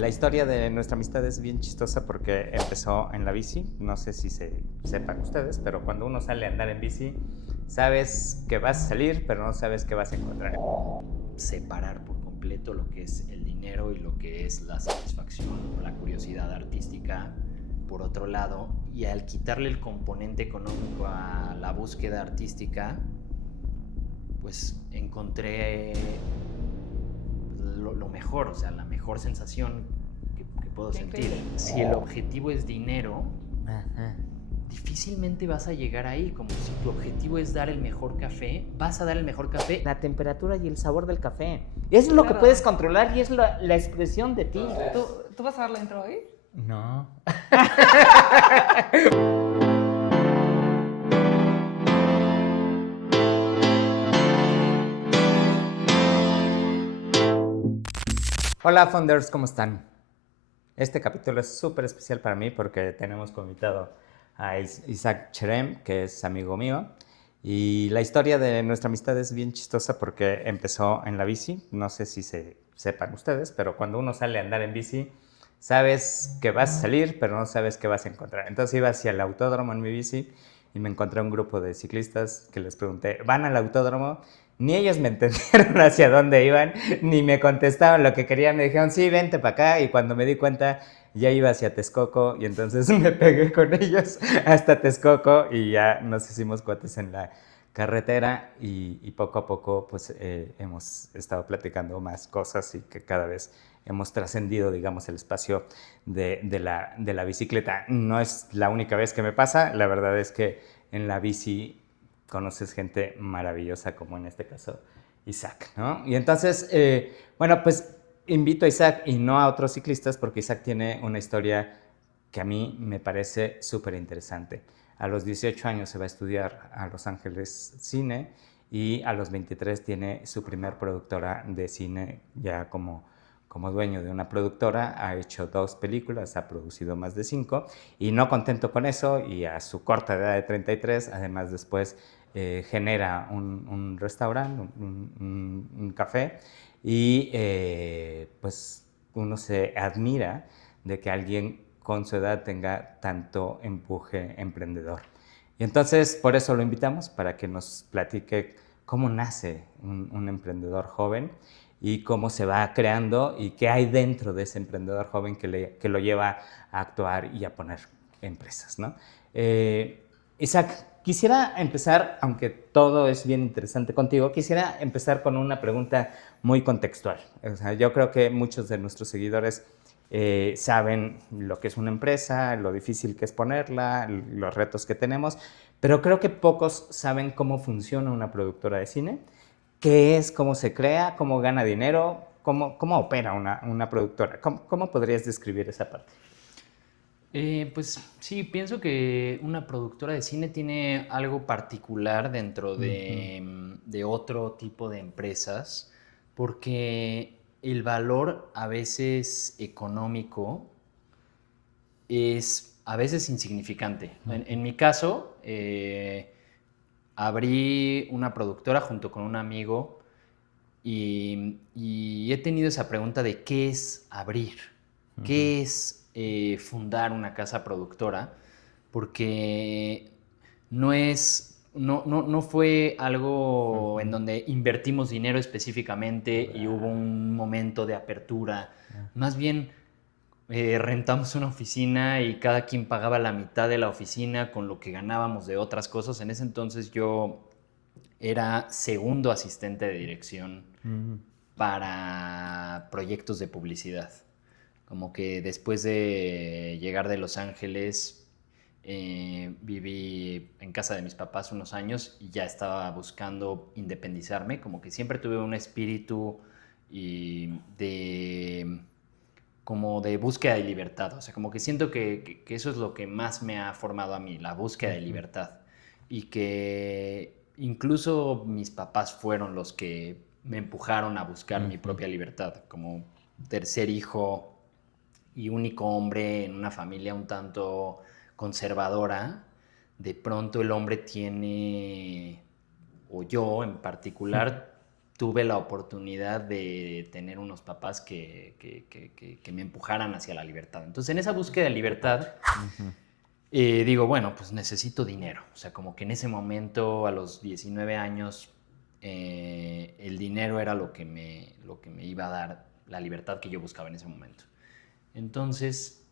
La historia de nuestra amistad es bien chistosa porque empezó en la bici. No sé si sepan ustedes, pero cuando uno sale a andar en bici, sabes que vas a salir, pero no sabes qué vas a encontrar. Separar por completo lo que es el dinero y lo que es la satisfacción o la curiosidad artística por otro lado, y al quitarle el componente económico a la búsqueda artística, pues encontré lo mejor, o sea, la mejor sensación que puedo Qué sentir. increíble. Si el objetivo es dinero, Ajá. difícilmente vas a llegar ahí. Como si tu objetivo es dar el mejor café, vas a dar el mejor café. La temperatura y el sabor del café. Es lo que Claro. puedes controlar y es la expresión de ti. ¿Tú vas a dar la intro hoy? No. Hola, Founders, ¿cómo están? Este capítulo es súper especial para mí porque tenemos como invitado a Isaac Cherem, que es amigo mío. Y la historia de nuestra amistad es bien chistosa porque empezó en la bici. No sé si sepan ustedes, pero cuando uno sale a andar en bici, sabes que vas a salir, pero no sabes qué vas a encontrar. Entonces iba hacia el autódromo en mi bici y me encontré un grupo de ciclistas que les pregunté, ¿van al autódromo? Ni ellos me entendieron hacia dónde iban, ni me contestaban lo que querían. Me dijeron, sí, vente para acá. Y cuando me di cuenta, ya iba hacia Texcoco y entonces me pegué con ellos hasta Texcoco y ya nos hicimos cuates en la carretera y poco a poco pues hemos estado platicando más cosas y que cada vez hemos trascendido, digamos, el espacio de la bicicleta. No es la única vez que me pasa, la verdad es que en la bici conoces gente maravillosa como en este caso Isaac, ¿no? Y entonces, bueno, pues invito a Isaac y no a otros ciclistas porque Isaac tiene una historia que a mí me parece súper interesante. A los 18 años se va a estudiar a Los Ángeles cine y a los 23 tiene su primer productora de cine ya como dueño de una productora, ha hecho 2 películas, ha producido más de 5 y no contento con eso y a su corta edad de 33, además después genera un restaurante, un café y pues uno se admira de que alguien con su edad tenga tanto empuje emprendedor. Y entonces por eso lo invitamos, para que nos platique cómo nace un emprendedor joven y cómo se va creando y qué hay dentro de ese emprendedor joven que lo lleva a actuar y a poner empresas, ¿no? Isaac, quisiera empezar, aunque todo es bien interesante contigo, quisiera empezar con una pregunta muy contextual. O sea, yo creo que muchos de nuestros seguidores saben lo que es una empresa, lo difícil que es ponerla, los retos que tenemos, pero creo que pocos saben cómo funciona una productora de cine, qué es, cómo se crea, cómo gana dinero, cómo opera una productora. ¿Cómo podrías describir esa parte? Pues sí, pienso que una productora de cine tiene algo particular dentro de otro tipo de empresas, porque el valor a veces económico es a veces insignificante. En mi caso, abrí una productora junto con un amigo y he tenido esa pregunta de qué es abrir, qué es fundar una casa productora, porque no fue algo en donde invertimos dinero específicamente y hubo un momento de apertura. Más bien rentamos una oficina y cada quien pagaba la mitad de la oficina con lo que ganábamos de otras cosas. En ese entonces yo era segundo asistente de dirección para proyectos de publicidad. Como que después de llegar de Los Ángeles, viví en casa de mis papás unos años y ya estaba buscando independizarme. Como que siempre tuve un espíritu y como de búsqueda de libertad. O sea, como que siento que eso es lo que más me ha formado a mí, la búsqueda de libertad. Y que incluso mis papás fueron los que me empujaron a buscar mi propia libertad. Como tercer hijo y único hombre en una familia un tanto conservadora, de pronto el hombre tiene, o yo en particular, tuve la oportunidad de tener unos papás que me empujaran hacia la libertad. Entonces, en esa búsqueda de libertad, digo, bueno, pues necesito dinero. O sea, como que en ese momento, a los 19 años, el dinero era lo que me iba a dar la libertad que yo buscaba en ese momento. Entonces,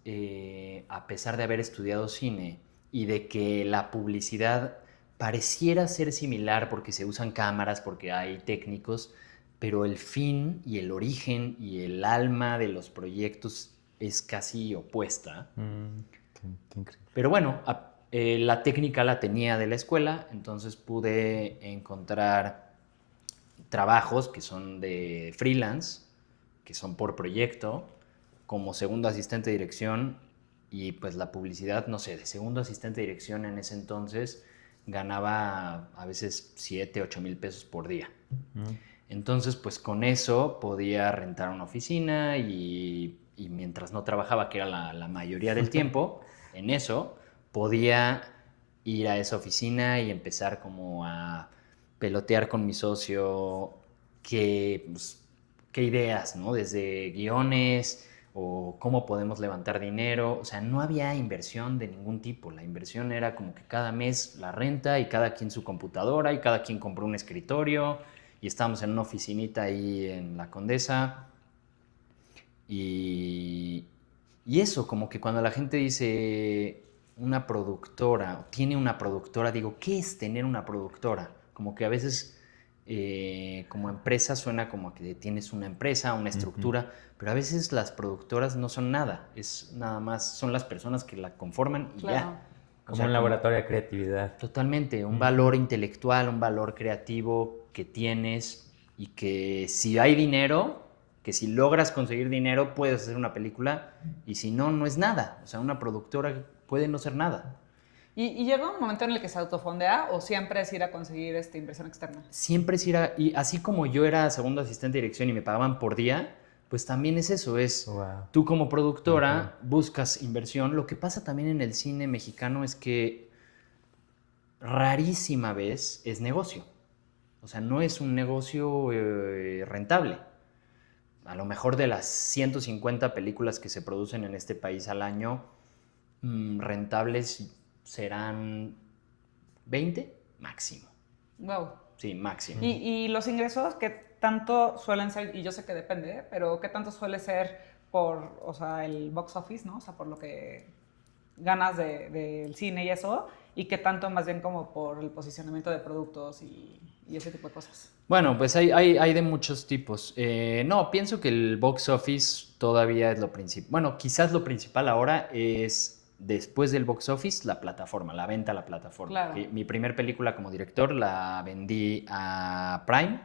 a pesar de haber estudiado cine y de que la publicidad pareciera ser similar porque se usan cámaras, porque hay técnicos, pero el fin y el origen y el alma de los proyectos es casi opuesta. Qué increíble. Pero bueno, la técnica la tenía de la escuela, entonces pude encontrar trabajos que son de freelance, que son por proyecto, como segundo asistente de dirección, y pues la publicidad, no sé, de segundo asistente de dirección en ese entonces ganaba a veces 7, 8 mil pesos por día. Entonces, pues con eso podía rentar una oficina y mientras no trabajaba, que era la mayoría del tiempo, en eso podía ir a esa oficina y empezar como a pelotear con mi socio pues, qué ideas, ¿no? Desde guiones o cómo podemos levantar dinero. O sea, no había inversión de ningún tipo. La inversión era como que cada mes la renta y cada quien su computadora y cada quien compró un escritorio y estábamos en una oficinita ahí en La Condesa. Y eso, como que cuando la gente dice una productora, tiene una productora, digo, ¿qué es tener una productora? Como que a veces como empresa suena como que tienes una empresa, una estructura, pero a veces las productoras no son nada, es nada más, son las personas que la conforman y Claro. ya. Como un laboratorio de creatividad. Totalmente, un valor intelectual, un valor creativo que tienes y que si hay dinero, que si logras conseguir dinero puedes hacer una película y si no, no es nada. O sea, una productora puede no ser nada. ¿Y llega un momento en el que se autofondea o siempre es ir a conseguir inversión externa? Siempre es ir a, y así como yo era segundo asistente de dirección y me pagaban por día, pues también es eso, es tú como productora buscas inversión. Lo que pasa también en el cine mexicano es que rarísima vez es negocio. O sea, no es un negocio rentable. A lo mejor de las 150 películas que se producen en este país al año, rentables serán 20 máximo. Wow. Sí, máximo. ¿Y los ingresos qué tanto suelen ser? Y yo sé que depende, ¿eh? Pero ¿qué tanto suele ser por, o sea, el box office, ¿no? O sea, por lo que ganas del cine y eso, y qué tanto más bien como por el posicionamiento de productos y ese tipo de cosas. Bueno, pues hay de muchos tipos. No, pienso que el box office todavía es lo principal. Bueno, quizás lo principal ahora es, después del box office, la plataforma, la venta a la plataforma. Claro. Mi primer película como director la vendí a Prime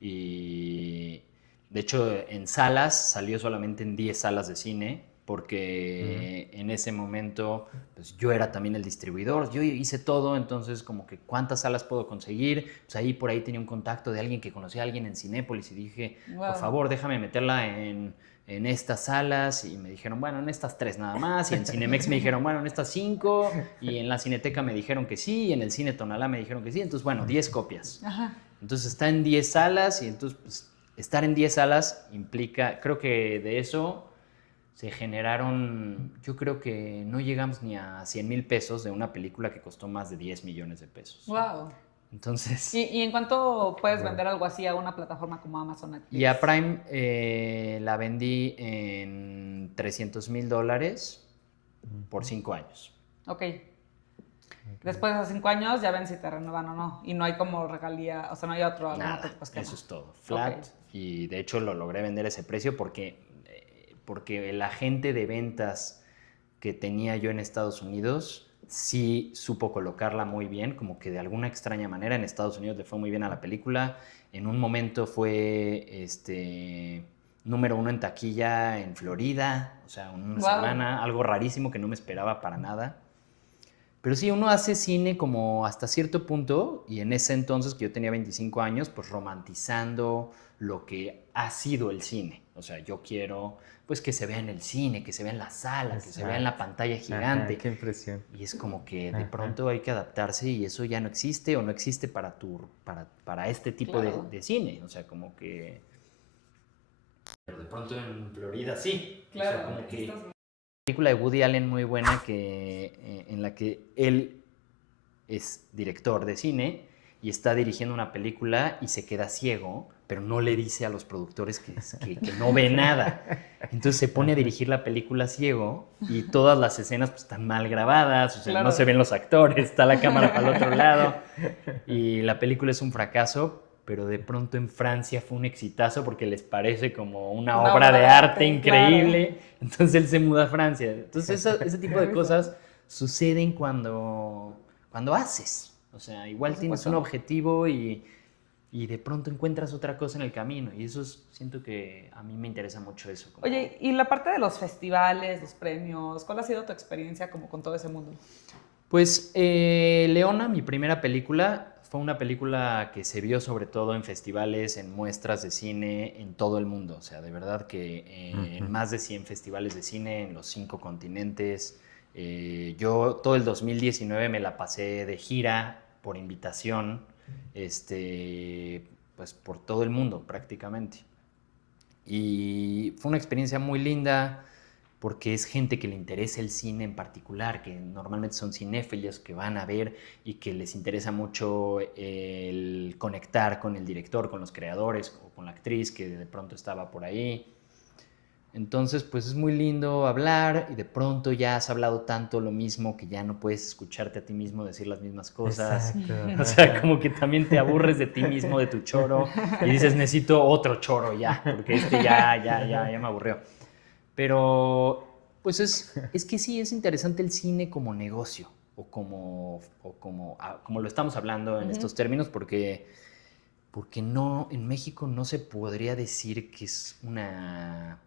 y de hecho en salas, salió solamente en 10 salas de cine porque en ese momento pues, yo era también el distribuidor, yo hice todo, entonces como que cuántas salas puedo conseguir, pues ahí por ahí tenía un contacto de alguien que conocía a alguien en Cinépolis y dije, por favor déjame meterla en estas salas y me dijeron, bueno, en estas 3 nada más, y en Cinemex me dijeron, bueno, en estas 5, y en la Cineteca me dijeron que sí, y en el Cine Tonalá me dijeron que sí, entonces bueno, 10 copias. Ajá. Entonces está en 10 salas y entonces pues, estar en 10 salas implica, creo que de eso se generaron, yo creo que no llegamos ni a 100 mil pesos de una película que costó más de 10 millones de pesos. Wow. Entonces... ¿Y en cuánto puedes vender algo así a una plataforma como Amazon? Netflix? Y a Prime la vendí en $300,000 por 5 años. Ok. Después de esos 5 años ya ven si te renuevan o no. Y no hay como regalía, o sea, no hay otro. Nada, eso es todo. Flat. Okay. Y de hecho lo logré vender a ese precio porque el agente de ventas que tenía yo en Estados Unidos sí supo colocarla muy bien, como que de alguna extraña manera en Estados Unidos le fue muy bien a la película. En un momento fue número 1 en taquilla en Florida, o sea, una semana, algo rarísimo que no me esperaba para nada. Pero sí, uno hace cine como hasta cierto punto, y en ese entonces que yo tenía 25 años, pues romantizando lo que ha sido el cine. O sea, yo quiero pues que se vea en el cine, que se vea en la sala, que se vea en la pantalla gigante. Ajá, qué impresión. Y es como que de pronto hay que adaptarse y eso ya no existe o no existe para este tipo de cine. O sea, como que... Pero de pronto en Florida sí. Claro. O sea, como que... Película de Woody Allen muy buena en la que él es director de cine y está dirigiendo una película y se queda ciego, pero no le dice a los productores que no ve nada. Entonces se pone a dirigir la película ciego y todas las escenas pues, están mal grabadas, o sea, no se ven los actores, está la cámara para el otro lado y la película es un fracaso, pero de pronto en Francia fue un exitazo porque les parece como una obra de arte increíble. Claro. Entonces él se muda a Francia. Entonces ese tipo de cosas suceden cuando haces. O sea, igual tienes un objetivo y de pronto encuentras otra cosa en el camino. Y eso siento que a mí me interesa mucho eso. Oye, y la parte de los festivales, los premios, ¿cuál ha sido tu experiencia como con todo ese mundo? Pues Leona, mi primera película, fue una película que se vio sobre todo en festivales, en muestras de cine en todo el mundo. O sea, de verdad que en más de 100 festivales de cine en los 5 continentes. Yo todo el 2019 me la pasé de gira por invitación, pues por todo el mundo prácticamente. Y fue una experiencia muy linda porque es gente que le interesa el cine en particular, que normalmente son cinéfilos que van a ver y que les interesa mucho el conectar con el director, con los creadores o con la actriz que de pronto estaba por ahí. Entonces, pues es muy lindo hablar y de pronto ya has hablado tanto lo mismo que ya no puedes escucharte a ti mismo decir las mismas cosas. Exacto. O sea, como que también te aburres de ti mismo, de tu choro y dices, necesito otro choro ya, porque ya me aburrió. Pero, pues es que sí, es interesante el cine como negocio o como lo estamos hablando en estos términos porque no, en México no se podría decir que es una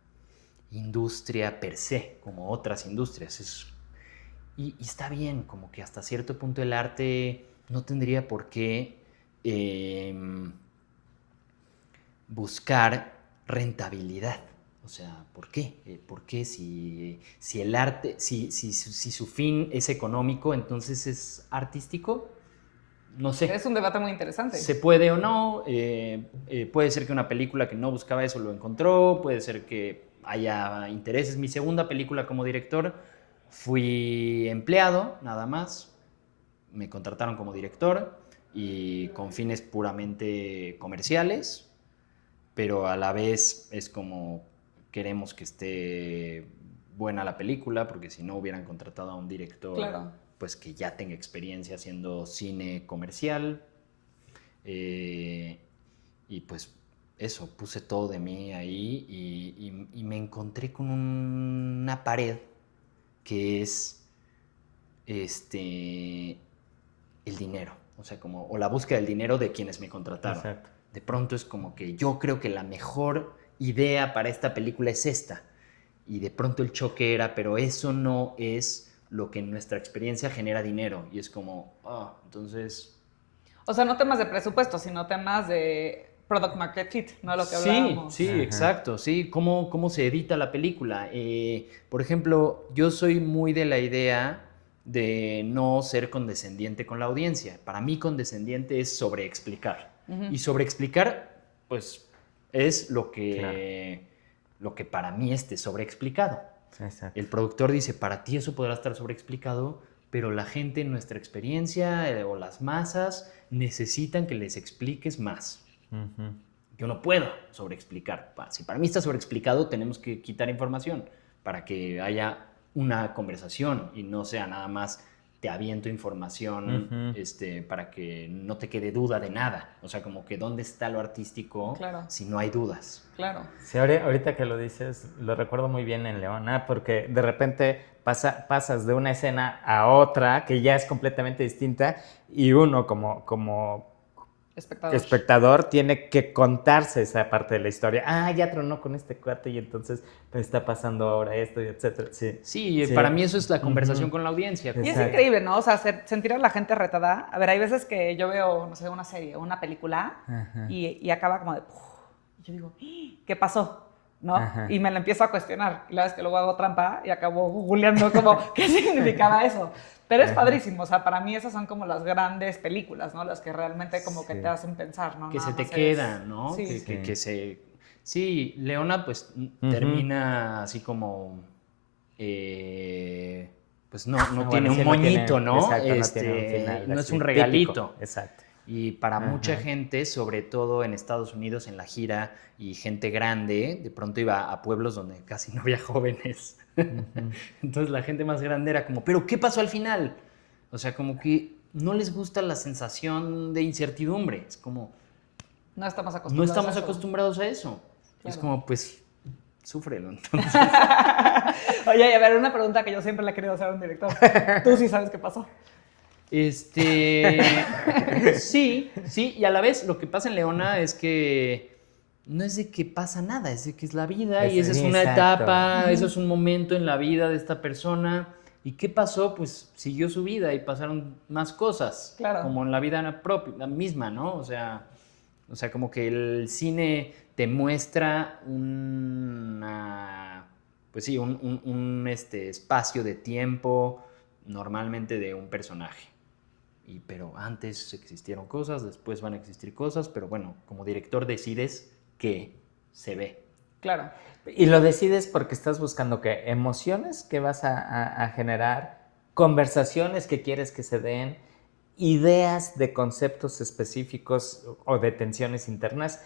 industria per se, como otras industrias. Y está bien, como que hasta cierto punto el arte no tendría por qué buscar rentabilidad. O sea, ¿por qué? ¿Por qué si el arte, si su fin es económico, entonces es artístico? No sé. Es un debate muy interesante. Se puede o no, puede ser que una película que no buscaba eso lo encontró, puede ser que haya intereses. Mi segunda película como director, fui empleado, nada más. Me contrataron como director y con fines puramente comerciales, pero a la vez es como queremos que esté buena la película, porque si no hubieran contratado a un director pues que ya tenga experiencia haciendo cine comercial. Y pues eso, puse todo de mí ahí y me encontré con una pared que es el dinero, o sea, o la búsqueda del dinero de quienes me contrataron. Exacto. De pronto es como que yo creo que la mejor idea para esta película es esta, y de pronto el choque era, pero eso no es lo que en nuestra experiencia genera dinero, y es como, entonces... O sea, no temas de presupuesto, sino temas de product market fit, ¿no? Lo que hablábamos. Sí, exacto, sí. ¿Cómo se edita la película? Por ejemplo, yo soy muy de la idea de no ser condescendiente con la audiencia. Para mí, condescendiente es sobreexplicar. Y sobreexplicar, pues, es lo que para mí esté sobreexplicado. Exacto. El productor dice, para ti eso podrá estar sobreexplicado, pero la gente en nuestra experiencia o las masas necesitan que les expliques más. Yo no puedo sobreexplicar. Si para mí está sobreexplicado, tenemos que quitar información para que haya una conversación y no sea nada más te aviento información para que no te quede duda de nada. O sea, como que ¿dónde está lo artístico si no hay dudas? Claro. Sí, ahorita que lo dices, lo recuerdo muy bien en Leona, porque de repente pasas de una escena a otra que ya es completamente distinta y uno como espectador tiene que contarse esa parte de la historia. Ya tronó con este cuate y entonces me está pasando ahora esto, y etcétera. Sí, para mí eso es la conversación con la audiencia. Y es increíble, ¿no? O sea, sentir a la gente retada. A ver, hay veces que yo veo, no sé, una serie o una película y acaba como de... yo digo, ¿qué pasó? ¿No? Ajá. Y me lo empiezo a cuestionar. Y la vez que luego hago trampa y acabo googleando como qué significaba eso. Pero es Ajá. padrísimo. O sea, para mí esas son como las grandes películas, ¿no? Las que realmente como que Sí. te hacen pensar, ¿no? Que Nada se te más quedan, ¿no? Sí. Que se... Sí, Leona pues Ujú. termina así como... pues no Bueno, tiene un sí, no tiene, moñito, ¿no? exacto, no tiene un final No es así un típico. regalito. Exacto. Y para mucha Ajá. gente, sobre todo en Estados Unidos, en la gira, y gente grande, de pronto iba a pueblos donde casi no había jóvenes. Ujú. Entonces la gente más grande era como, ¿pero qué pasó al final? O sea, como que no les gusta la sensación de incertidumbre. Es como, No estamos no acostumbrados estamos a eso. acostumbrados a eso. Y es Claro. como, pues, súfrelo. Entonces, Oye, y a ver, una pregunta que yo siempre le he querido hacer a un director. Tú sí sabes qué pasó. sí, y a la vez lo que pasa en Leona es que no es de que pasa nada, es de que es la vida y esa es una Exacto. etapa, eso es un momento en la vida de esta persona. ¿Y qué pasó? Pues siguió su vida y pasaron más cosas, Claro. como en la vida propia, la misma, ¿no? O sea, como que el cine te muestra pues sí, espacio de tiempo normalmente de un personaje. Pero antes existieron cosas, después van a existir cosas, pero bueno, como director decides qué se ve. Claro. Y lo decides porque estás buscando qué, emociones que vas a generar, conversaciones que quieres que se den, ideas de conceptos específicos o de tensiones internas.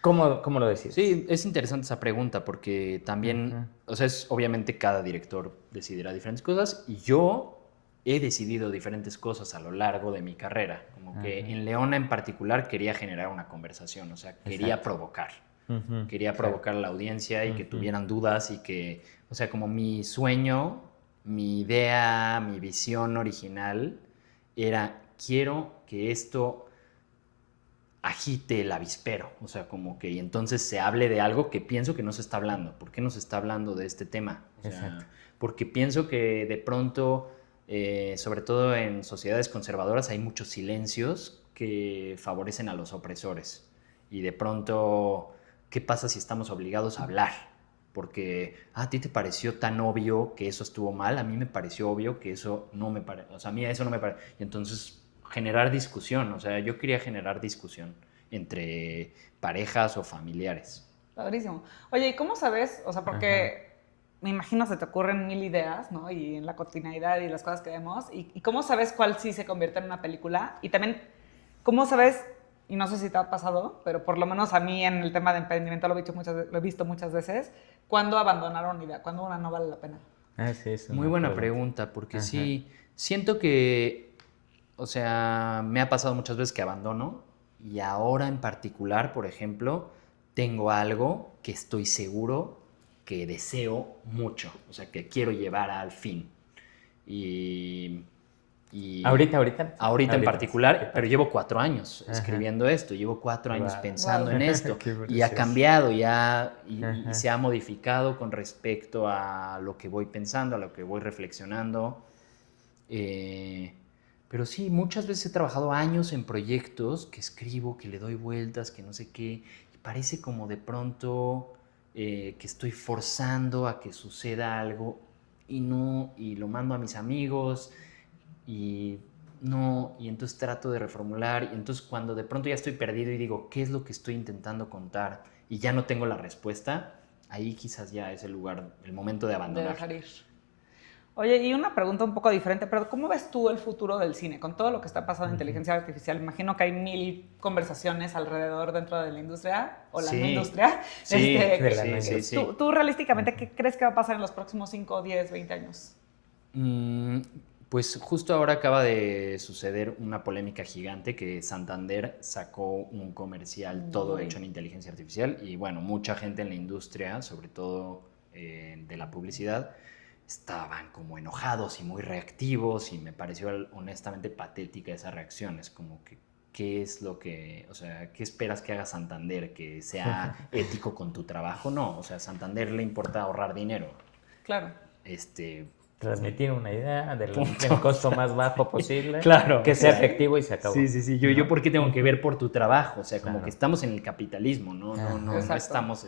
¿Cómo lo decides? Sí, es interesante esa pregunta porque también, Ujú. o sea, obviamente cada director decidirá diferentes cosas y yo he decidido diferentes cosas a lo largo de mi carrera. Como que Ajá. en Leona en particular quería generar una conversación, o sea, quería Exacto. provocar. Ujú, Quería claro. provocar a la audiencia y que Ujú. tuvieran dudas y que, o sea, como mi sueño, mi idea, mi visión original era, quiero que esto agite el avispero, o sea, como que y entonces se hable de algo que pienso que no se está hablando. ¿Por qué no se está hablando de este tema? O sea, Exacto. porque pienso que de pronto, sobre todo en sociedades conservadoras, hay muchos silencios que favorecen a los opresores. Y de pronto, ¿qué pasa si estamos obligados a hablar? Porque a ti te pareció tan obvio que eso estuvo mal, a mí me pareció obvio que eso no me parece, o sea, a mí eso no me parece. Y entonces generar discusión, o sea, yo quería generar discusión entre parejas o familiares. Padrísimo. Oye, ¿y cómo sabes? O sea, Ajá. porque me imagino se te ocurren mil ideas, ¿no? Y en la cotidianidad y las cosas que vemos. ¿Y cómo sabes cuál sí se convierte en una película? Y también, ¿cómo sabes? Y no sé si te ha pasado, pero por lo menos a mí en el tema de emprendimiento lo he visto muchas veces, ¿cuándo abandonar una idea? ¿Cuándo una no vale la pena? Ah, sí, es Muy una buena pregunta. pregunta, porque Ajá. sí, siento que, o sea, me ha pasado muchas veces que abandono y ahora en particular, por ejemplo, tengo algo que estoy seguro que deseo mucho, o sea, que quiero llevar al fin. Y, y Ahorita. ahorita en Ahorita. Qué particular, pero padre. llevo 4 años Ajá. escribiendo esto, llevo 4 años Guau. pensando Wow. en esto Qué y ha precioso. cambiado y Ajá. se ha modificado con respecto a lo que voy pensando, a lo que voy reflexionando. Eh, pero sí, muchas veces he trabajado años en proyectos que escribo, que le doy vueltas, que no sé qué, y parece como de pronto que estoy forzando a que suceda algo y no, y lo mando a mis amigos y no, y entonces trato de reformular, y entonces cuando de pronto ya estoy perdido y digo, ¿qué es lo que estoy intentando contar? Y ya no tengo la respuesta, ahí quizás ya es el lugar, el momento de De abandonar. dejar ir. Oye, y una pregunta un poco diferente, pero ¿cómo ves tú el futuro del cine? Con todo lo que está pasando en inteligencia artificial, imagino que hay mil conversaciones alrededor dentro de la industria o la no Sí, industria. sí, de la no sí, sí. ¿Tú realísticamente qué crees que va a pasar en los próximos 5, 10, 20 años? Pues justo ahora acaba de suceder una polémica gigante que Santander sacó un comercial No todo lo vi. hecho en inteligencia artificial y bueno, mucha gente en la industria, sobre todo de la publicidad, estaban como enojados y muy reactivos y me pareció honestamente patética esa reacción. Es como que, ¿qué es lo que, o sea, qué esperas que haga Santander? ¿Que sea ético con tu trabajo? No, o sea, a Santander le importa ahorrar dinero. Claro. Este, transmitir una idea del costo más bajo posible, Claro, que sea efectivo y se acabó. Sí. Yo ¿por qué tengo que ver por tu trabajo? O sea, como Claro. que estamos en el capitalismo, ¿no? No Exacto. estamos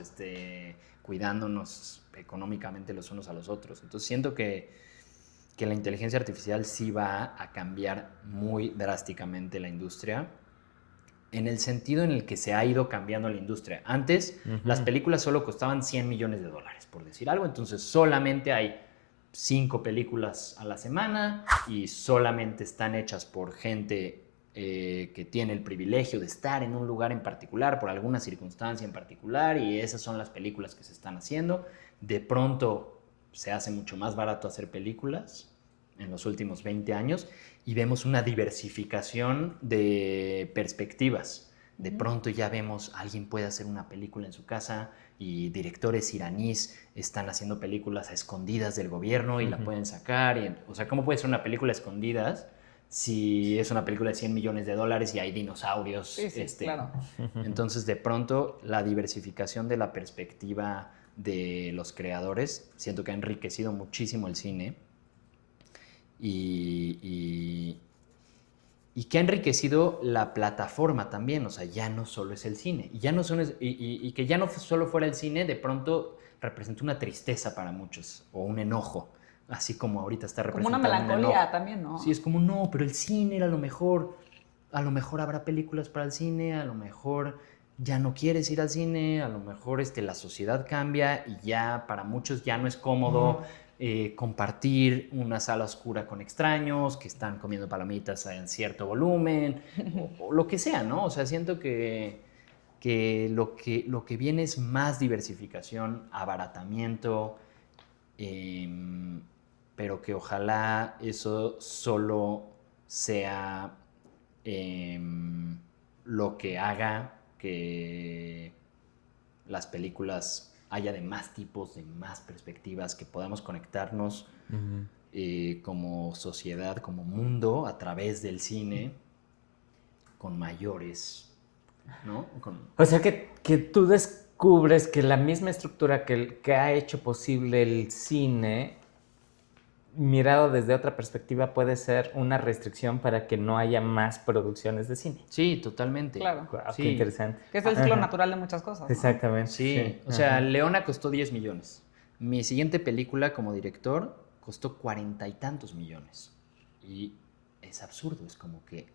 cuidándonos económicamente los unos a los otros. Entonces siento que la inteligencia artificial sí va a cambiar muy drásticamente la industria, en el sentido en el que se ha ido cambiando la industria. Antes, las películas solo costaban $100 millones, por decir algo, entonces solamente hay 5 películas a la semana y solamente están hechas por gente que tiene el privilegio de estar en un lugar en particular, por alguna circunstancia en particular, y esas son las películas que se están haciendo. De pronto se hace mucho más barato hacer películas en los últimos 20 años y vemos una diversificación de perspectivas. De pronto ya vemos, alguien puede hacer una película en su casa y directores iraníes están haciendo películas a escondidas del gobierno y la pueden sacar. O sea, ¿cómo puede ser una película a escondidas si es una película de $100 millones y hay dinosaurios? Sí, claro. Entonces, de pronto, la diversificación de la perspectiva de los creadores, siento que ha enriquecido muchísimo el cine y que ha enriquecido la plataforma también, o sea, ya no solo es el cine, y que ya no solo fuera el cine, de pronto representa una tristeza para muchos, o un enojo, así como ahorita está Como una representando melancolía también, ¿no? Sí, es como, no, pero el cine era lo mejor, a lo mejor habrá películas para el cine, a lo mejor ya no quieres ir al cine, a lo mejor la sociedad cambia y ya para muchos ya no es cómodo compartir una sala oscura con extraños que están comiendo palomitas en cierto volumen, o lo que sea, ¿no? O sea, siento que lo que viene es más diversificación, abaratamiento, pero que ojalá eso solo sea lo que haga que las películas haya de más tipos, de más perspectivas, que podamos conectarnos como sociedad, como mundo, a través del cine, con mayores, ¿no? O sea, que tú descubres que la misma estructura que ha hecho posible el cine, mirado desde otra perspectiva, puede ser una restricción para que no haya más producciones de cine. Sí, totalmente. Claro. Wow, Sí. qué interesante. Que es el ciclo natural de muchas cosas, ¿no? Exactamente. Sí, o sea, Leona costó 10 millones. Mi siguiente película como director costó 40 y tantos millones. Y es absurdo, es como que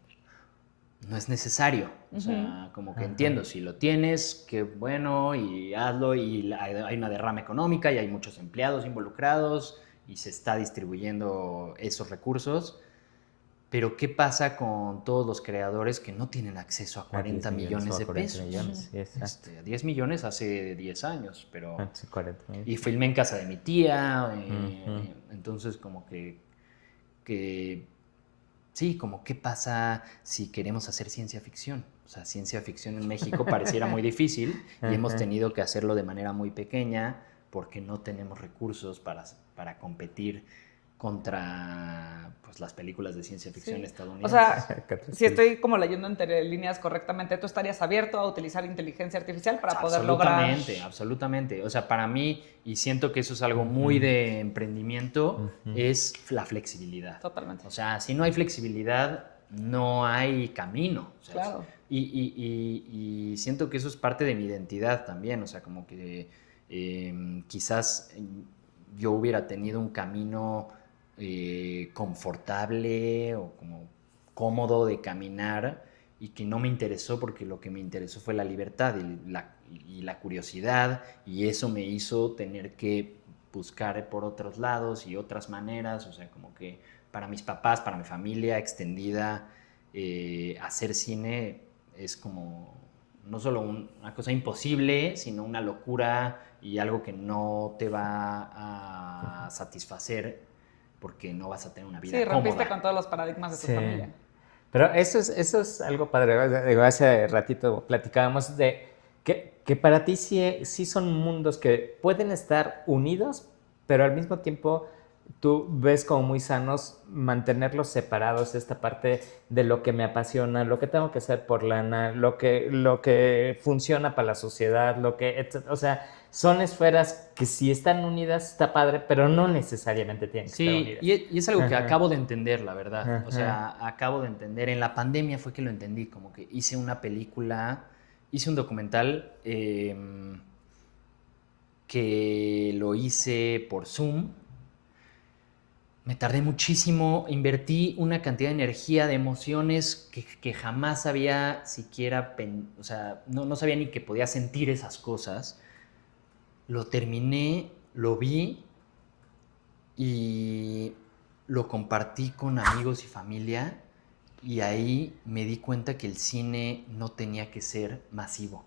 no es necesario. O sea, como que entiendo, si lo tienes, qué bueno, y hazlo, y hay una derrama económica, y hay muchos empleados involucrados, y se está distribuyendo esos recursos. Pero ¿qué pasa con todos los creadores que no tienen acceso a 40 millones de pesos? Millones, sí, exacto. 10 millones hace 10 años, pero... Sí, 40 millones. Y filmé en casa de mi tía, entonces como que... Sí, como qué pasa si queremos hacer ciencia ficción. O sea, ciencia ficción en México pareciera muy difícil y hemos tenido que hacerlo de manera muy pequeña porque no tenemos recursos para competir contra pues, las películas de ciencia ficción estadounidenses. O sea, si estoy como leyendo entre líneas correctamente, ¿tú estarías abierto a utilizar inteligencia artificial para poder lograr...? Absolutamente. O sea, para mí, y siento que eso es algo muy de emprendimiento, es la flexibilidad. Totalmente. O sea, si no hay flexibilidad, no hay camino. O sea, Claro. Y siento que eso es parte de mi identidad también. O sea, como que quizás yo hubiera tenido un camino confortable o como cómodo de caminar y que no me interesó porque lo que me interesó fue la libertad y la curiosidad, y eso me hizo tener que buscar por otros lados y otras maneras. O sea, como que para mis papás, para mi familia extendida, hacer cine es como no solo una cosa imposible, sino una locura y algo que no te va a satisfacer porque no vas a tener una vida Sí, rompiste cómoda. con todos los paradigmas de tu familia. Pero eso es algo padre. Digo, hace ratito platicábamos de que para ti sí son mundos que pueden estar unidos, pero al mismo tiempo tú ves como muy sanos mantenerlos separados, esta parte de lo que me apasiona, lo que tengo que hacer por lana, lo que funciona para la sociedad, o sea, son esferas que si están unidas está padre, pero no necesariamente tienen que estar Sí, unidas. y es algo que Ajá. acabo de entender, la verdad. Ajá. O sea, acabo de entender. En la pandemia fue que lo entendí, como que hice una película, hice un documental que lo hice por Zoom. Me tardé muchísimo, invertí una cantidad de energía, de emociones que jamás sabía siquiera, o sea, no sabía ni que podía sentir esas cosas. Lo terminé, lo vi y lo compartí con amigos y familia y ahí me di cuenta que el cine no tenía que ser masivo.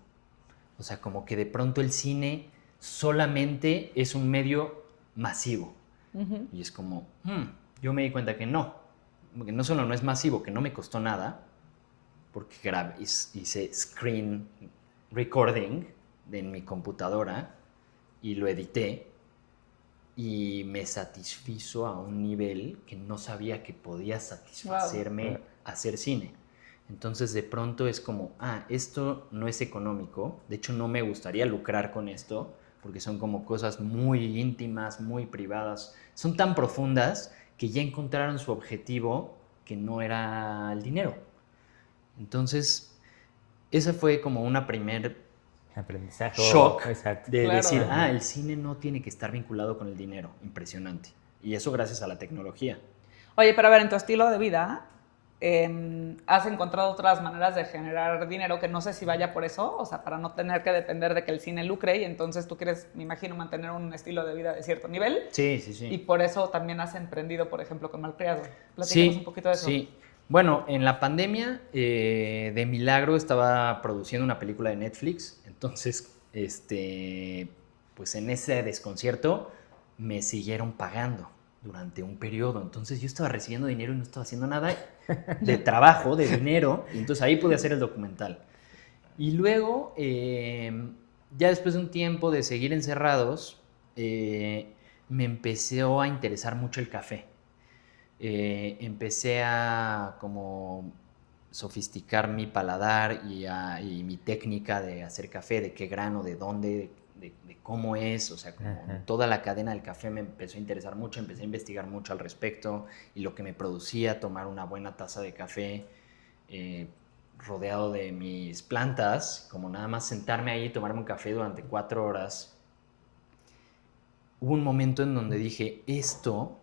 O sea, como que de pronto el cine solamente es un medio masivo. Ujú. Y es como, yo me di cuenta que no solo no es masivo, que no me costó nada, porque hice screen recording en mi computadora y lo edité y me satisfizo a un nivel que no sabía que podía satisfacerme hacer cine. Entonces de pronto es como, esto no es económico, de hecho no me gustaría lucrar con esto, porque son como cosas muy íntimas, muy privadas, son tan profundas que ya encontraron su objetivo que no era el dinero. Entonces, esa fue como una primer Aprendizaje. shock Exacto. de Claro. decir, el cine no tiene que estar vinculado con el dinero. Impresionante. Y eso gracias a la tecnología. Oye, pero a ver, en tu estilo de vida, ¿has encontrado otras maneras de generar dinero que no sé si vaya por eso? O sea, para no tener que depender de que el cine lucre y entonces tú quieres, me imagino, mantener un estilo de vida de cierto nivel. Sí, sí, sí. Y por eso también has emprendido, por ejemplo, con Malcriado. Platícanos un Sí, poquito de eso. sí. Bueno, en la pandemia, de milagro, estaba produciendo una película de Netflix. Entonces, pues en ese desconcierto me siguieron pagando durante un periodo. Entonces yo estaba recibiendo dinero y no estaba haciendo nada de trabajo, de dinero. Y entonces ahí pude hacer el documental. Y luego, ya después de un tiempo de seguir encerrados, me empezó a interesar mucho el café. Empecé a como sofisticar mi paladar y mi técnica de hacer café, de qué grano, de dónde, de cómo es, o sea, como toda la cadena del café me empezó a interesar mucho, empecé a investigar mucho al respecto y lo que me producía tomar una buena taza de café rodeado de mis plantas, como nada más sentarme ahí y tomarme un café durante 4 horas. Hubo un momento en donde dije, esto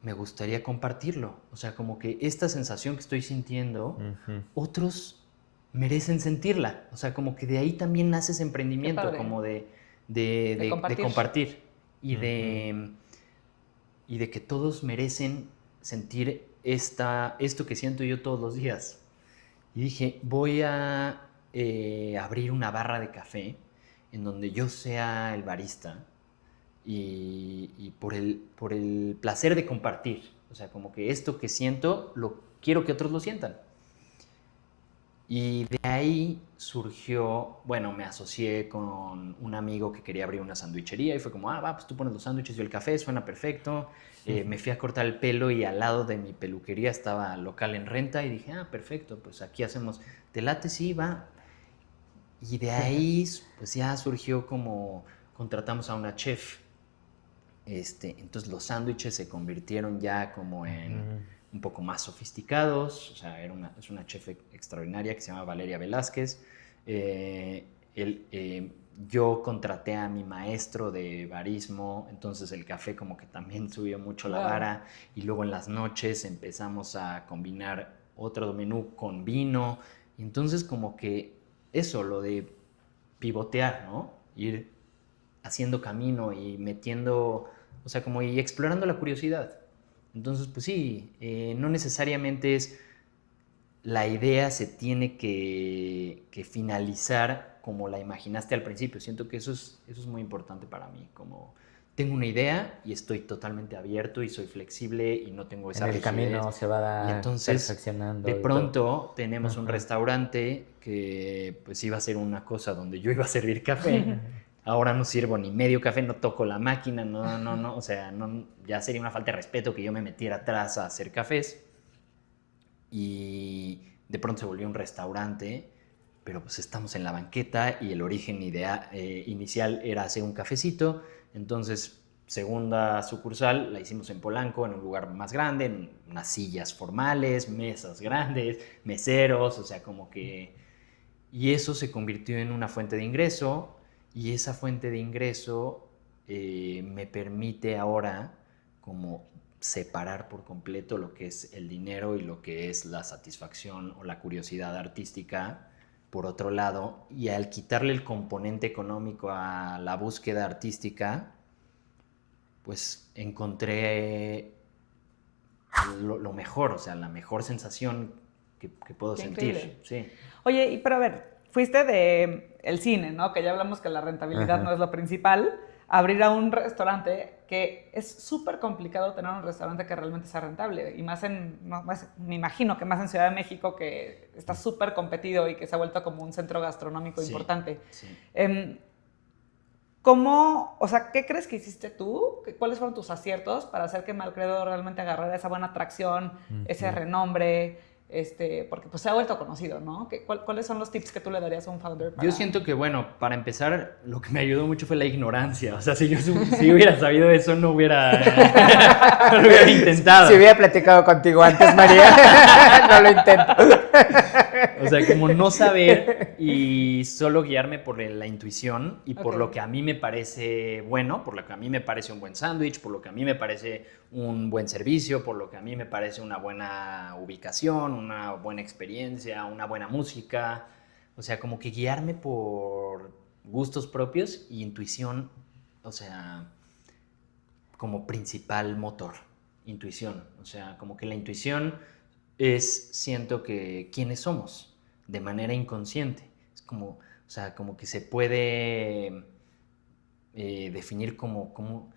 me gustaría compartirlo. O sea, como que esta sensación que estoy sintiendo, otros merecen sentirla. O sea, como que de ahí también nace ese emprendimiento, como de compartir y de que todos merecen sentir esto que siento yo todos los días. Y dije, voy a abrir una barra de café en donde yo sea el barista y por el placer de compartir. O sea, como que esto que siento, quiero que otros lo sientan. Y de ahí surgió, bueno, me asocié con un amigo que quería abrir una sandwichería y fue como, pues tú pones los sándwiches y el café, suena perfecto. Me fui a cortar el pelo y al lado de mi peluquería estaba local en renta y dije, perfecto, pues aquí hacemos, ¿te late? Sí, va. Y de ahí, pues ya surgió como, contratamos a una chef. Entonces los sándwiches se convirtieron ya como en un poco más sofisticados. O sea, es una chef extraordinaria que se llama Valeria Velázquez. Yo contraté a mi maestro de barismo, entonces el café como que también subió mucho la vara. Y luego en las noches empezamos a combinar otro menú con vino. Y entonces como que eso, lo de pivotear, ¿no? Ir haciendo camino y metiendo, o sea, como y explorando la curiosidad. Entonces, pues sí, no necesariamente es la idea se tiene que finalizar como la imaginaste al principio. Siento que eso es muy importante para mí, como tengo una idea y estoy totalmente abierto y soy flexible y no tengo esa rigidez. En el camino se va y entonces, perfeccionando. de pronto tenemos un restaurante que pues iba a ser una cosa donde yo iba a servir café. Ahora no sirvo ni medio café, no toco la máquina, no, o sea, ya sería una falta de respeto que yo me metiera atrás a hacer cafés. Y de pronto se volvió un restaurante, pero pues estamos en la banqueta y el origen inicial era hacer un cafecito. Entonces, segunda sucursal la hicimos en Polanco, en un lugar más grande, en unas sillas formales, mesas grandes, meseros, o sea, como que... Y eso se convirtió en una fuente de ingreso, y esa fuente de ingreso me permite ahora como separar por completo lo que es el dinero y lo que es la satisfacción o la curiosidad artística por otro lado, y al quitarle el componente económico a la búsqueda artística, pues encontré lo mejor, o sea, la mejor sensación que puedo Qué sentir. increíble. Sí. Oye, pero a ver, fuiste de el cine, ¿no? Que ya hablamos que la rentabilidad no es lo principal. Abrir a un restaurante que es súper complicado tener un restaurante que realmente sea rentable. Y más me imagino que más en Ciudad de México, que está súper competido y que se ha vuelto como un centro gastronómico importante. Sí. ¿Cómo, o sea, qué crees que hiciste tú? ¿Cuáles fueron tus aciertos para hacer que Malcredo realmente agarrara esa buena atracción, ese renombre? Porque pues se ha vuelto conocido, ¿no? ¿Cuáles son los tips que tú le darías a un founder? Yo siento que, bueno, para empezar, lo que me ayudó mucho fue la ignorancia. O sea, si hubiera sabido eso, no lo hubiera intentado. Si hubiera platicado contigo antes, María, no lo intento. O sea, como no saber y solo guiarme por la intuición y por lo que a mí me parece bueno, por lo que a mí me parece un buen sándwich, por lo que a mí me parece un buen servicio, por lo que a mí me parece una buena ubicación, una buena experiencia, una buena música. O sea, como que guiarme por gustos propios y intuición, o sea, como principal motor. Intuición. O sea, como que la intuición siento que quiénes somos de manera inconsciente. Es como, o sea, como que se puede definir como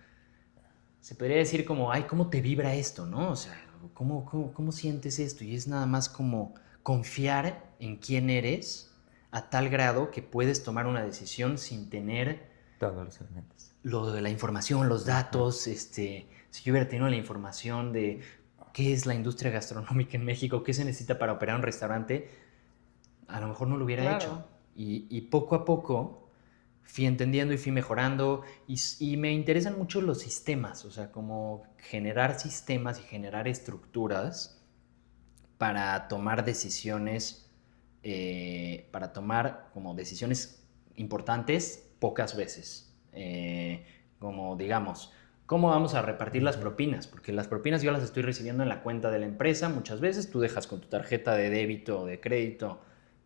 se podría decir como, ay, ¿cómo te vibra esto, no? O sea, ¿cómo sientes esto? Y es nada más como confiar en quién eres a tal grado que puedes tomar una decisión sin tener todos los elementos. Lo de la información, los datos, si yo hubiera tenido la información de qué es la industria gastronómica en México, qué se necesita para operar un restaurante, a lo mejor no lo hubiera hecho. Y poco a poco fui entendiendo y fui mejorando y me interesan mucho los sistemas, o sea, como generar sistemas y generar estructuras para tomar decisiones, para tomar como decisiones importantes pocas veces. Como digamos, ¿cómo vamos a repartir las propinas? Porque las propinas yo las estoy recibiendo en la cuenta de la empresa muchas veces, tú dejas con tu tarjeta de débito o de crédito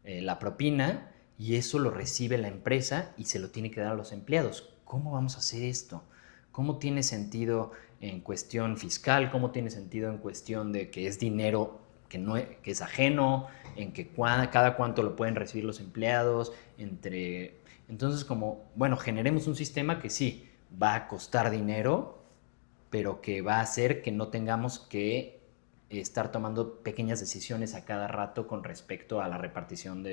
la propina y eso lo recibe la empresa y se lo tiene que dar a los empleados. ¿Cómo vamos a hacer esto? ¿Cómo tiene sentido en cuestión fiscal? ¿Cómo tiene sentido en cuestión de que es dinero que es ajeno? En que cada cuánto lo pueden recibir los empleados, entonces como, bueno, generemos un sistema que sí, va a costar dinero, pero que va a hacer que no tengamos que estar tomando pequeñas decisiones a cada rato con respecto a la repartición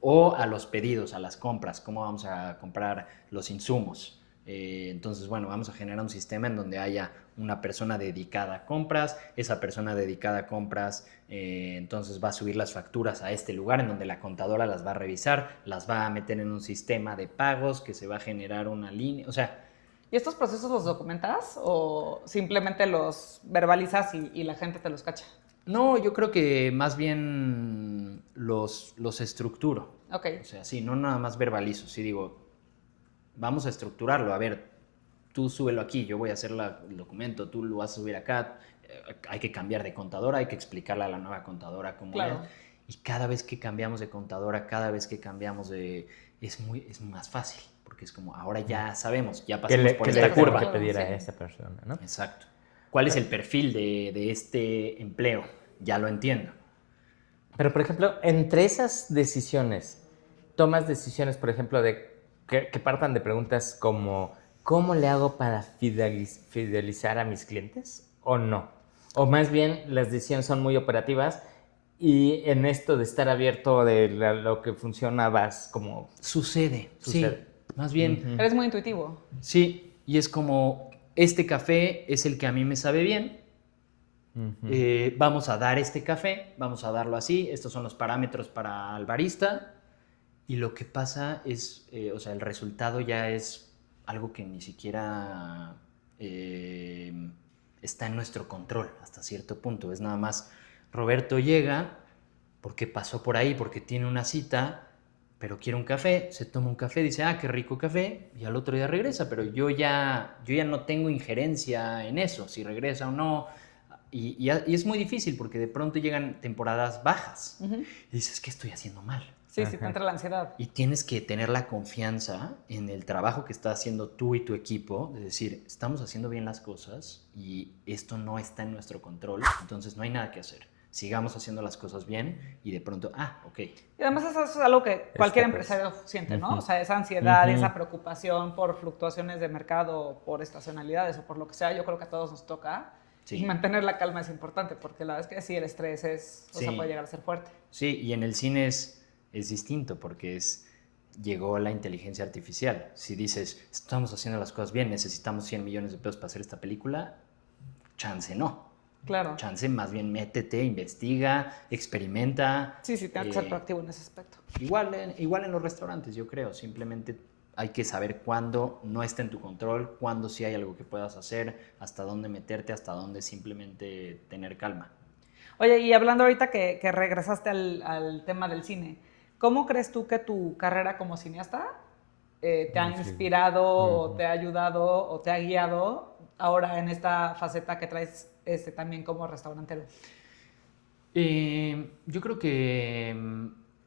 o a los pedidos, a las compras, cómo vamos a comprar los insumos. Entonces, bueno, vamos a generar un sistema en donde haya una persona dedicada a compras, esa persona dedicada a compras entonces va a subir las facturas a este lugar en donde la contadora las va a revisar, las va a meter en un sistema de pagos que se va a generar una línea, o sea... ¿Y estos procesos los documentas o simplemente los verbalizas y la gente te los cacha? No, yo creo que más bien los estructuro. Ok. O sea, sí, no nada más verbalizo, sí digo, vamos a estructurarlo, a ver, tú súbelo aquí, yo voy a hacer el documento, tú lo vas a subir acá, hay que cambiar de contadora, hay que explicarle a la nueva contadora cómo es. Y cada vez que cambiamos de contadora, cada vez que cambiamos es más fácil, porque es como, ahora ya sabemos, ya pasamos por esta curva. Que pedir a esa persona, ¿no? Exacto. ¿Cuál es el perfil de este empleo? Ya lo entiendo. Pero, por ejemplo, entre esas decisiones, tomas decisiones, por ejemplo, que partan de preguntas como, ¿cómo le hago para fidelizar a mis clientes? ¿O no? O más bien, las decisiones son muy operativas y en esto de estar abierto de lo que funciona vas como... Sucede. Sí, más bien. Eres muy intuitivo. Sí, y es como, este café es el que a mí me sabe bien. Vamos a dar este café, vamos a darlo así, estos son los parámetros para el barista Y lo que pasa es, o sea, el resultado ya es algo que ni siquiera está en nuestro control hasta cierto punto. Es nada más, Roberto llega porque pasó por ahí, porque tiene una cita, pero quiere un café, se toma un café, dice, ah, qué rico café, y al otro día regresa, pero yo ya no tengo injerencia en eso, si regresa o no. Y es muy difícil porque de pronto llegan temporadas bajas Ujú. y dices, ¿qué estoy haciendo mal? Sí, sí, te entra la ansiedad. Y tienes que tener la confianza en el trabajo que está haciendo tú y tu equipo, de decir, estamos haciendo bien las cosas y esto no está en nuestro control, entonces no hay nada que hacer. Sigamos haciendo las cosas bien y de pronto, ok. Y además eso es algo que cualquier Esta cosa. empresario siente, ¿no? Ujú. O sea, esa ansiedad y Ujú. esa preocupación por fluctuaciones de mercado, por estacionalidades o por lo que sea, yo creo que a todos nos toca. Sí. Y mantener la calma es importante, porque la verdad es que sí, el estrés o sea, Sí. puede llegar a ser fuerte. Sí, y en el cine es distinto porque llegó la inteligencia artificial. Si dices, estamos haciendo las cosas bien, necesitamos 100 millones de pesos para hacer esta película, chance no. Claro. Chance más bien métete, investiga, experimenta. Sí, sí, tengo que ser proactivo en ese aspecto. Igual en los restaurantes, yo creo. Simplemente hay que saber cuándo no está en tu control, cuándo sí hay algo que puedas hacer, hasta dónde meterte, hasta dónde simplemente tener calma. Oye, y hablando ahorita que regresaste al tema del cine, ¿cómo crees tú que tu carrera como cineasta te ha inspirado o te ha ayudado o te ha guiado ahora en esta faceta que traes también como restaurantero? Yo creo que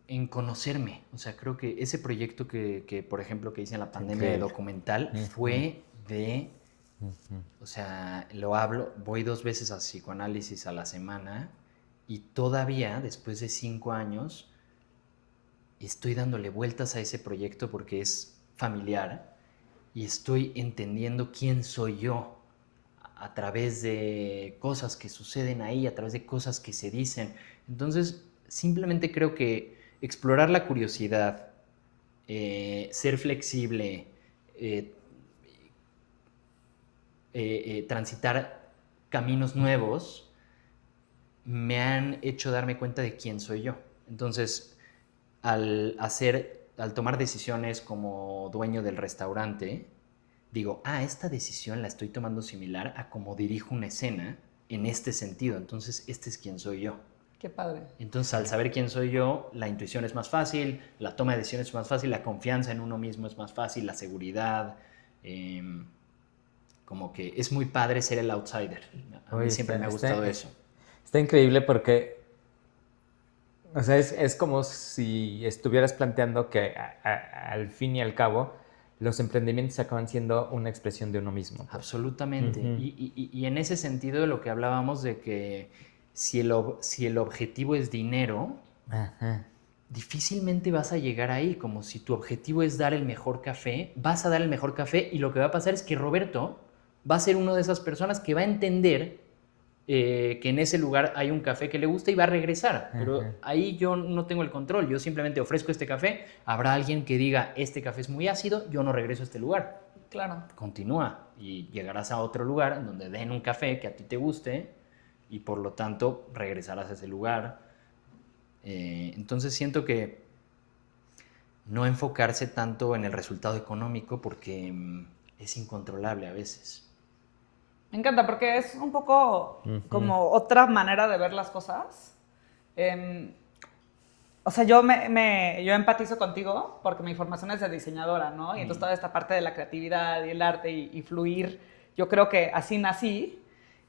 en conocerme, o sea, creo que ese proyecto que, por ejemplo, que hice en la pandemia de Increíble. documental fue de, o sea, voy 2 veces a psicoanálisis a la semana y todavía, después de 5 años, estoy dándole vueltas a ese proyecto porque es familiar y estoy entendiendo quién soy yo a través de cosas que suceden ahí, a través de cosas que se dicen. Entonces, simplemente creo que explorar la curiosidad, ser flexible, eh, transitar caminos nuevos, me han hecho darme cuenta de quién soy yo. Entonces, al tomar decisiones como dueño del restaurante, digo, esta decisión la estoy tomando similar a cómo dirijo una escena en este sentido. Entonces, este es quién soy yo. Qué padre. Entonces, al saber quién soy yo, la intuición es más fácil, la toma de decisiones es más fácil, la confianza en uno mismo es más fácil, la seguridad. Como que es muy padre ser el outsider. A mí siempre me ha gustado eso. Está increíble porque, o sea, es como si estuvieras planteando que al fin y al cabo los emprendimientos acaban siendo una expresión de uno mismo. Absolutamente. Y en ese sentido, lo que hablábamos de que si el objetivo es dinero, difícilmente vas a llegar ahí. Como si tu objetivo es dar el mejor café, vas a dar el mejor café y lo que va a pasar es que Roberto va a ser una de esas personas que va a entender que en ese lugar hay un café que le gusta y va a regresar. Pero ahí yo no tengo el control. Yo simplemente ofrezco este café. Habrá alguien que diga, este café es muy ácido, yo no regreso a este lugar. Claro. Continúa y llegarás a otro lugar en donde den un café que a ti te guste y por lo tanto regresarás a ese lugar. Entonces siento que no enfocarse tanto en el resultado económico porque es incontrolable a veces. Me encanta porque es un poco como otra manera de ver las cosas. O sea, yo empatizo contigo porque mi formación es de diseñadora, ¿no? Y entonces toda esta parte de la creatividad y el arte y fluir, yo creo que así nací.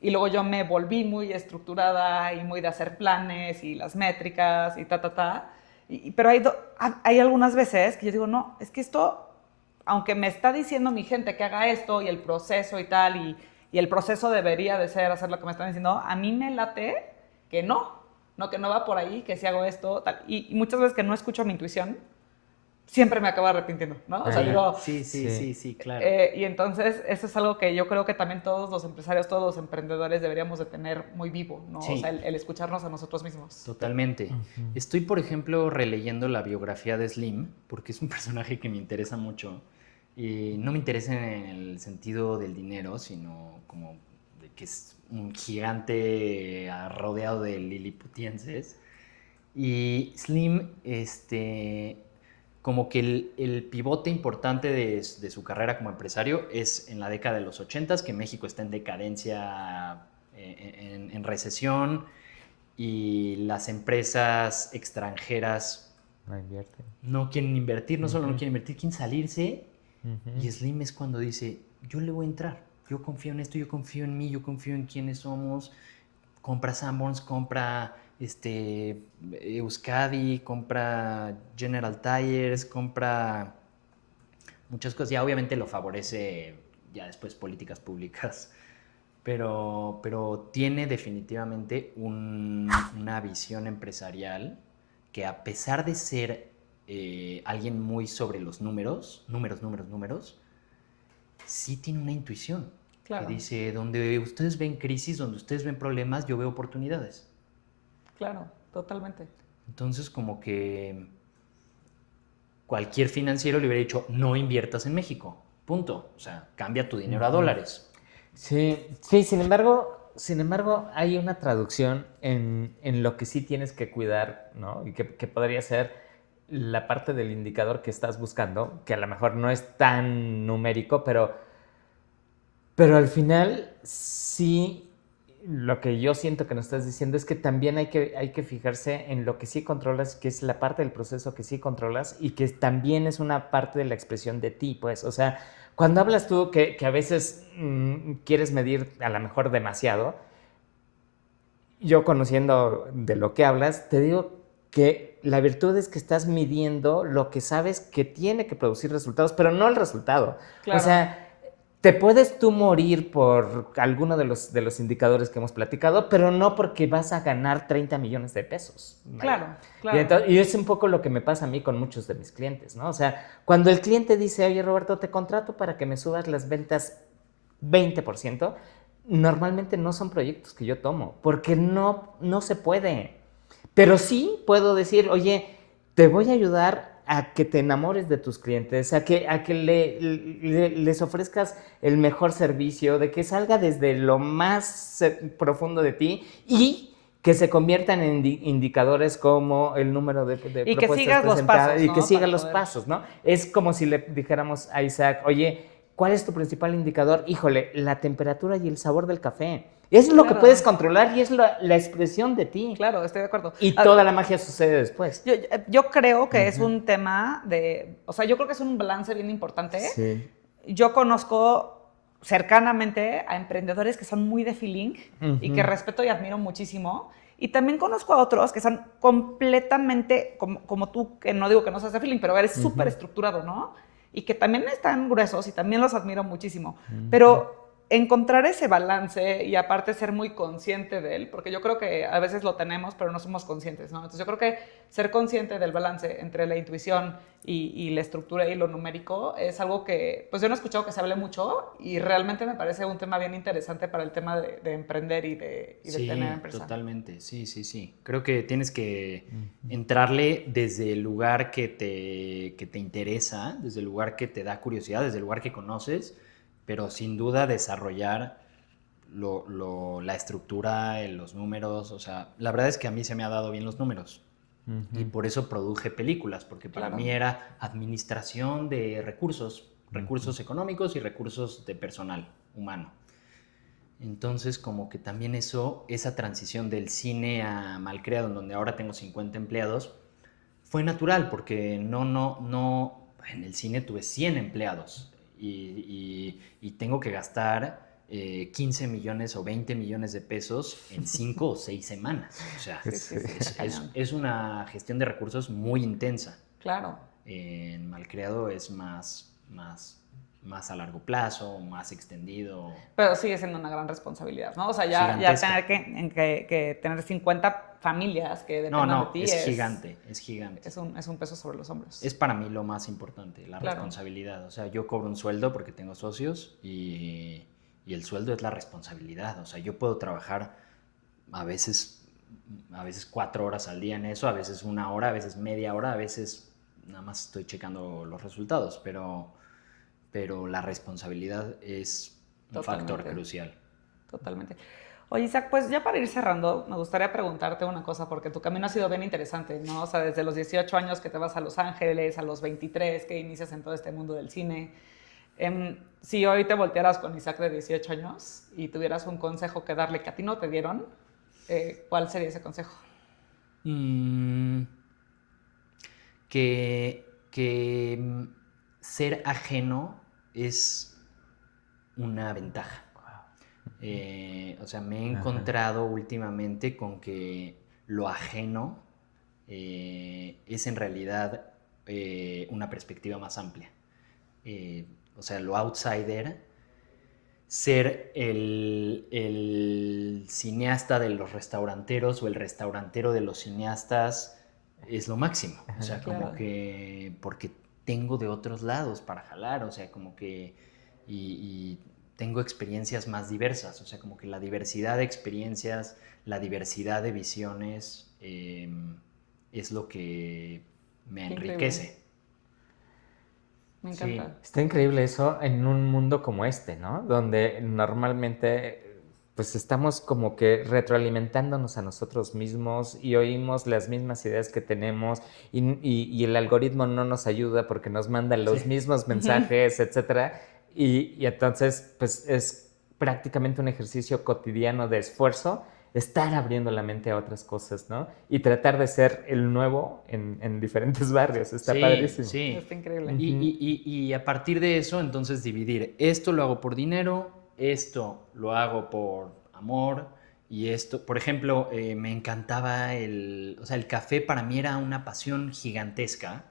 Y luego yo me volví muy estructurada y muy de hacer planes y las métricas y pero hay algunas veces que yo digo, no, es que esto, aunque me está diciendo mi gente que haga esto y el proceso y tal, y el proceso debería de ser hacer lo que me están diciendo, a mí me late que que no va por ahí, que si hago esto, tal. Y muchas veces que no escucho mi intuición, siempre me acabo arrepintiendo, ¿no? O sea, digo... Sí, claro. Y entonces eso es algo que yo creo que también todos los empresarios, todos los emprendedores deberíamos de tener muy vivo, ¿no? Sí. O sea, el escucharnos a nosotros mismos. Totalmente. Estoy, por ejemplo, releyendo la biografía de Slim, porque es un personaje que me interesa mucho. Y no me interesa en el sentido del dinero, sino como de que es un gigante rodeado de liliputienses. Y Slim, como que el pivote importante de su carrera como empresario es en la década de los 80s, que México está en decadencia, en recesión, y las empresas extranjeras No invierten. no quieren invertir, no solo no quieren invertir, quieren salirse. Y Slim es cuando dice, yo le voy a entrar, yo confío en esto, yo confío en mí, yo confío en quiénes somos. Compra Sanborns, compra Euskadi, compra General Tires, compra muchas cosas. Ya obviamente lo favorece ya después políticas públicas, pero tiene definitivamente una visión empresarial que, a pesar de ser alguien muy sobre los números, sí tiene una intuición. Claro. Que dice, donde ustedes ven crisis, donde ustedes ven problemas, yo veo oportunidades. Claro, totalmente. Entonces, como que cualquier financiero le hubiera dicho, no inviertas en México, punto. O sea, cambia tu dinero a dólares. Sí, sin embargo, hay una traducción en lo que sí tienes que cuidar, ¿no? Y que podría ser la parte del indicador que estás buscando, que a lo mejor no es tan numérico, pero al final sí, lo que yo siento que nos estás diciendo es que también hay que fijarse en lo que sí controlas, que es la parte del proceso que sí controlas y que también es una parte de la expresión de ti, pues. O sea, cuando hablas tú que a veces quieres medir a lo mejor demasiado, yo, conociendo de lo que hablas, te digo que la virtud es que estás midiendo lo que sabes que tiene que producir resultados, pero no el resultado. Claro. O sea, te puedes tú morir por alguno de los indicadores que hemos platicado, pero no porque vas a ganar 30 millones de pesos. Claro, Y, claro. y es un poco lo que me pasa a mí con muchos de mis clientes, ¿no? O sea, cuando el cliente dice, oye, Roberto, te contrato para que me subas las ventas 20%, normalmente no son proyectos que yo tomo, porque no se puede. Pero sí puedo decir, oye, te voy a ayudar a que te enamores de tus clientes, a que les ofrezcas el mejor servicio, de que salga desde lo más profundo de ti y que se conviertan en indicadores como el número de Y que propuestas sigas los presentadas pasos, y que ¿no? sigas Para los poder. pasos, ¿no? Es como si le dijéramos a Isaac, oye, ¿cuál es tu principal indicador? Híjole, la temperatura y el sabor del café. Es lo que Claro. puedes controlar y es la expresión de ti. Claro, estoy de acuerdo. Y toda la magia sucede después. Yo creo que es un tema de, o sea, yo creo que es un balance bien importante. Sí. Yo conozco cercanamente a emprendedores que son muy de feeling y que respeto y admiro muchísimo. Y también conozco a otros que son completamente, como tú, que no digo que no seas de feeling, pero eres súper estructurado, ¿no? Y que también están gruesos y también los admiro muchísimo. Pero encontrar ese balance y aparte ser muy consciente de él, porque yo creo que a veces lo tenemos, pero no somos conscientes, ¿no? Entonces yo creo que ser consciente del balance entre la intuición y la estructura y lo numérico es algo que, pues yo no he escuchado que se hable mucho y realmente me parece un tema bien interesante para el tema de emprender y de Sí, tener empresa. totalmente, sí. Creo que tienes que entrarle desde el lugar que te interesa, desde el lugar que te da curiosidad, desde el lugar que conoces, pero sin duda desarrollar la estructura, los números. O sea, la verdad es que a mí se me ha dado bien los números. Y por eso produje películas, porque para mí era administración de recursos económicos y recursos de personal humano. Entonces, como que también esa transición del cine a Malcreado, en donde ahora tengo 50 empleados, fue natural, porque en el cine tuve 100 empleados y tengo que gastar 15 millones o 20 millones de pesos en 5 o 6 semanas. O sea, es una gestión de recursos muy intensa. Claro. En Malcreado es más a largo plazo, más extendido. Pero sigue siendo una gran responsabilidad, ¿no? O sea, ya tener que tener 50 familias que dependan de ti es gigante. Es un peso sobre los hombros. Es para mí lo más importante, la responsabilidad. O sea, yo cobro un sueldo porque tengo socios y el sueldo es la responsabilidad. O sea, yo puedo trabajar a veces 4 horas al día en eso, a veces 1 hora, a veces media hora, a veces nada más estoy checando los resultados, pero la responsabilidad es un factor crucial. Totalmente. Oye, Isaac, pues ya para ir cerrando, me gustaría preguntarte una cosa, porque tu camino ha sido bien interesante, ¿no? O sea, desde los 18 años que te vas a Los Ángeles, a los 23 que inicias en todo este mundo del cine. Si hoy te voltearas con Isaac de 18 años y tuvieras un consejo que darle que a ti no te dieron, ¿cuál sería ese consejo? Que ser ajeno es una ventaja. O sea, me he encontrado últimamente con que lo ajeno es en realidad una perspectiva más amplia. O sea, lo outsider, ser el cineasta de los restauranteros o el restaurantero de los cineastas es lo máximo. O sea, como Claro. que porque tengo de otros lados para jalar, o sea, como que y tengo experiencias más diversas, o sea, como que la diversidad de experiencias, la diversidad de visiones es lo que me Qué enriquece. Me Sí. encanta. Está increíble eso en un mundo como este, ¿no? Donde normalmente pues estamos como que retroalimentándonos a nosotros mismos y oímos las mismas ideas que tenemos y el algoritmo no nos ayuda porque nos manda los Sí. mismos mensajes, etcétera. Y entonces pues es prácticamente un ejercicio cotidiano de esfuerzo estar abriendo la mente a otras cosas, ¿no? Y tratar de ser el nuevo en diferentes barrios. Está Sí, padrísimo. sí. Está increíble. Y a partir de eso, entonces dividir. Esto lo hago por dinero, esto lo hago por amor y esto, por ejemplo, me encantaba o sea, el café para mí era una pasión gigantesca.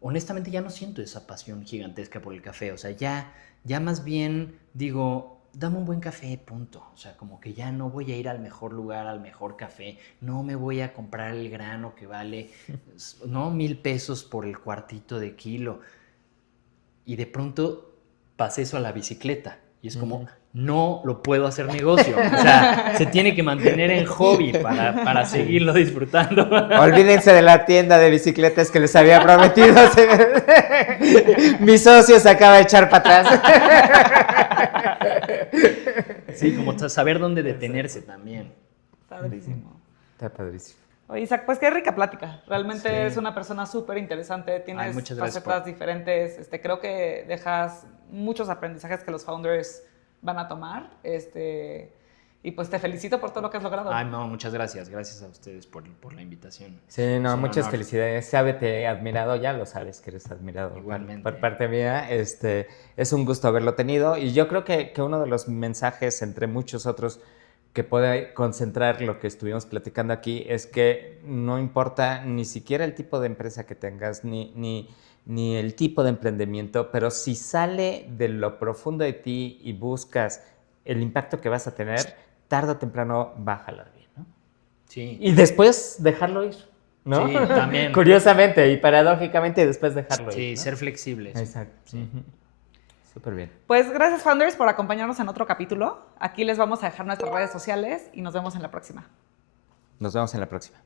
Honestamente ya no siento esa pasión gigantesca por el café, o sea, ya más bien digo, dame un buen café, punto. O sea, como que ya no voy a ir al mejor lugar, al mejor café, no me voy a comprar el grano que vale, no, 1,000 pesos por el cuartito de kilo. Y de pronto pasé eso a la bicicleta y es como, no lo puedo hacer negocio. O sea, se tiene que mantener en hobby para seguirlo disfrutando. Olvídense de la tienda de bicicletas que les había prometido. Mi socio se acaba de echar para atrás. Sí, como saber dónde detenerse también. Padrísimo. Está padrísimo. Oye, Isaac, pues qué rica plática. Realmente Sí. es una persona súper interesante. Tienes muchas gracias facetas diferentes. Creo que dejas muchos aprendizajes que los founders van a tomar. Y pues te felicito por todo lo que has logrado. Ay, no, muchas gracias. Gracias a ustedes por la invitación. Sí, no, Es un muchas honor. felicidades. Sábete admirado, ya lo sabes que eres admirado. Igualmente. Por parte mía, es un gusto haberlo tenido. Y yo creo que uno de los mensajes, entre muchos otros, que puede concentrar lo que estuvimos platicando aquí, es que no importa ni siquiera el tipo de empresa que tengas, ni el tipo de emprendimiento, pero si sale de lo profundo de ti y buscas el impacto que vas a tener, tarde o temprano va a jalar bien, ¿no? Sí. Y después dejarlo ir, ¿no? Sí, también. Curiosamente y paradójicamente después dejarlo Sí, ir, ¿no? ser flexibles. Exacto. Sí. Súper bien. Pues gracias, founders, por acompañarnos en otro capítulo. Aquí les vamos a dejar nuestras redes sociales y nos vemos en la próxima. Nos vemos en la próxima.